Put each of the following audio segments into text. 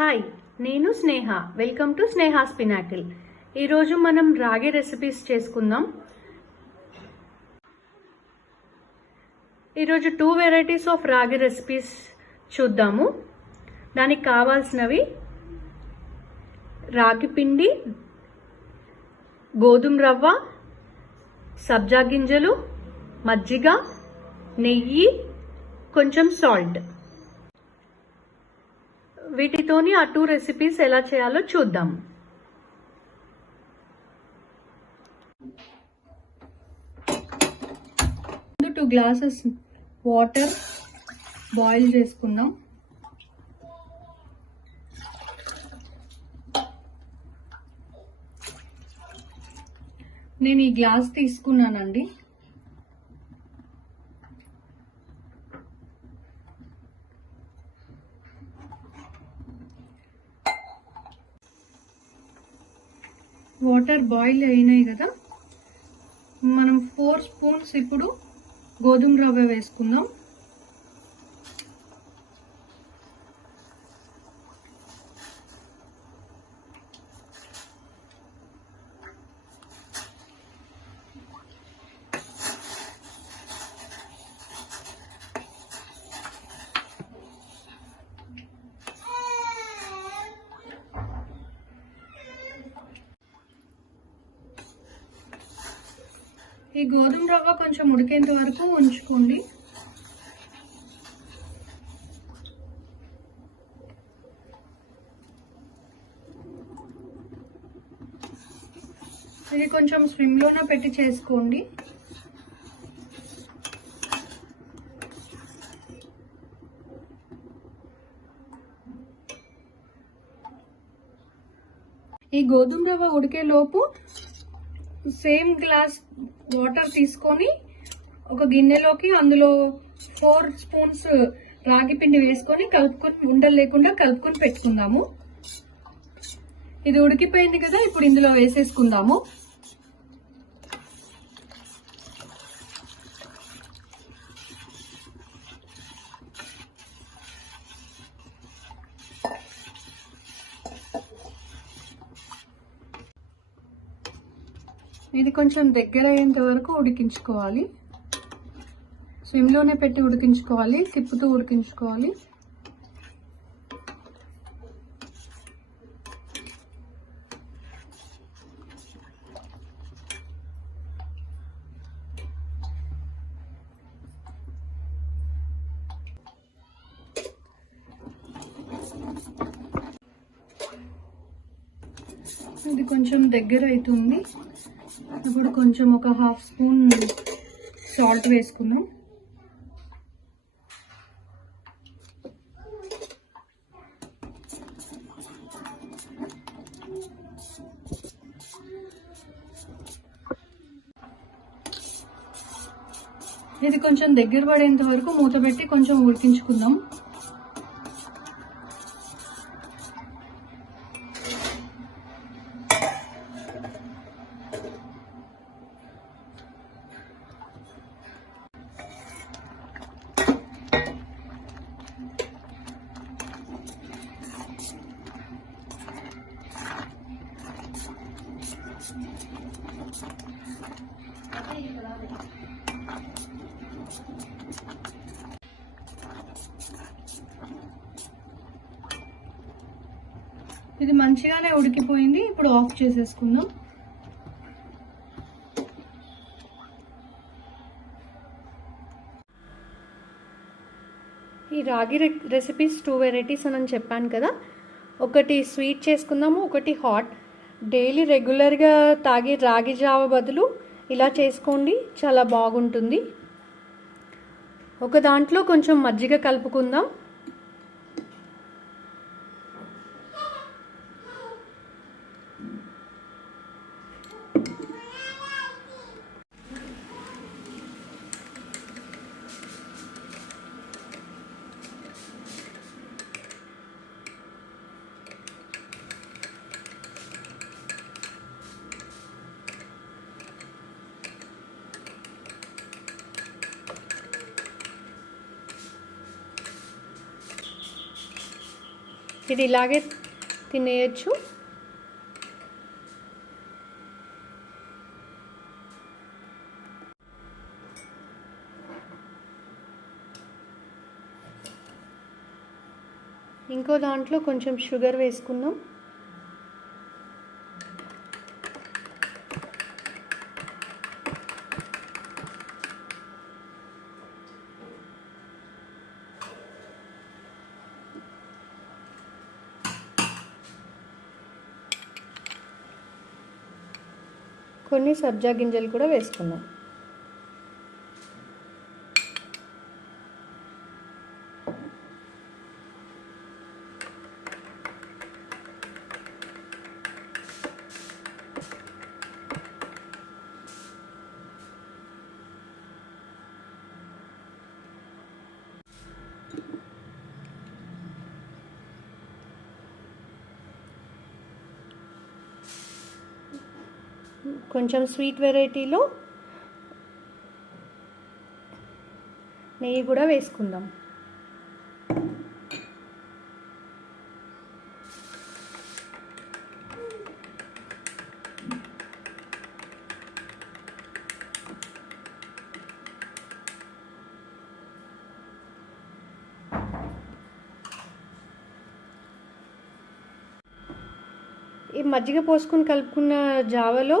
Hi, నేను Sneha. Welcome to Sneha Spinnacle. ఈరోజు మనం రాగి రెసిపీస్ చేసుకుందాం. ఈరోజు 2 వెరైటీస్ ఆఫ్ రాగి రెసిపీస్ చూద్దాము. దానికి కావాల్సినవి రాగి పిండి, గోధుమ రవ్వ, సబ్జా గింజలు, మజ్జిగ, నెయ్యి, కొంచెం సాల్ట్. వీటితోని ఆ 2 రెసిపీస్ ఎలా చేయాలో చూద్దాం. ముందు 2 గ్లాసెస్ వాటర్ బాయిల్ చేసుకుందాం. నేను ఈ గ్లాస్ తీసుకున్నానండి. వాటర్ బాయిల్ అయినాయి కదా, మనం 4 స్పూన్స్ ఇప్పుడు గోధుమ రవ్వ వేసుకుందాం. ఈ గోధుమ రవ్వ కొంచెం ఉడికేంత వరకు ఉంచుకోండి. ఇది కొంచెం స్విమ్లోనే పెట్టి చేసుకోండి. ఈ గోధుమ రవ్వ ఉడికే లోపు సేమ్ గ్లాస్ వాటర్ తీసుకొని ఒక గిన్నెలోకి అందులో 4 స్పూన్స్ రాగి పిండి వేసుకొని కలుపుకొని, ఉండలు లేకుండా కలుపుకొని పెట్టుకుందాము. ఇది ఉడికిపోయింది కదా, ఇప్పుడు ఇందులో వేసేసుకుందాము. ఇది కొంచెం దగ్గర అయ్యేంత వరకు ఉడికించుకోవాలి. స్విమ్లోనే పెట్టి ఉడికించుకోవాలి, తిప్పుతూ ఉడికించుకోవాలి. ఇది కొంచెం దగ్గర అవుతుంది. ఇప్పుడు కొంచెం ఒక 1/2 స్పూన్ సాల్ట్ వేసుకుందాం. ఇది కొంచెం దగ్గర పడేంత వరకు మూత పెట్టి కొంచెం ఉడికించుకుందాం. ఇది మంచిగానే ఉడికిపోయింది. ఇప్పుడు ఆఫ్ చేసేసుకుందాం. ఈ రాగి రెసిపీస్ 2 వెరైటీస్ అని చెప్పాను కదా, ఒకటి స్వీట్ చేసుకుందాము, ఒకటి హాట్. డైలీ రెగ్యులర్గా తాగే రాగి జావ బదులు ఇలా చేసుకోండి, చాలా బాగుంటుంది. ఒక దాంట్లో కొంచెం మజ్జిగ కలుపుకుందాం. ఇది ఇలాగే తినేయచ్చు. ఇంకో దాంట్లో కొంచెం షుగర్ వేసుకుందాం. కొన్ని సబ్జా గింజలు కూడా వేసుకుందాం. కొంచెం స్వీట్ వెరైటీలో నెయ్యి కూడా వేసుకుందాం. ఈ మజ్జిగ పోసుకొని కలుపుకున్న జావలో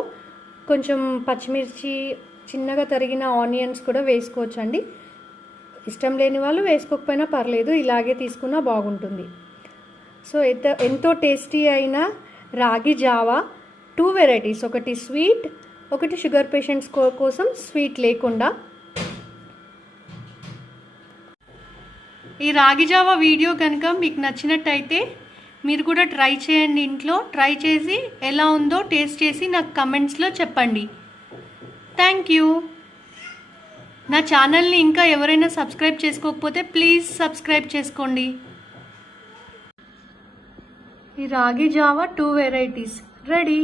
కొంచెం పచ్చిమిర్చి, చిన్నగా తరిగిన ఆనియన్స్ కూడా వేసుకోవచ్చండి. ఇష్టం లేని వాళ్ళు వేసుకోకపోయినా పర్లేదు, ఇలాగే తీసుకున్నా బాగుంటుంది. సో ఎంతో టేస్టీ అయిన రాగి జావా 2 వెరైటీస్, ఒకటి స్వీట్, ఒకటి షుగర్ పేషెంట్స్ కోసం స్వీట్ లేకుండా. ఈ రాగి జావా వీడియో కనుక మీకు నచ్చినట్టయితే మీరు కూడా ట్రై చేయండి. ఇంట్లో ట్రై చేసి ఎలా ఉందో టేస్ట్ చేసి నాకు కమెంట్స్లో చెప్పండి. Thank you. నా ఛానల్ని ఇంకా ఎవరైనా సబ్స్క్రైబ్ చేసుకోకపోతే ప్లీజ్ సబ్స్క్రైబ్ చేసుకోండి. ఈ రాగి జావా 2 వెరైటీస్ రెడీ.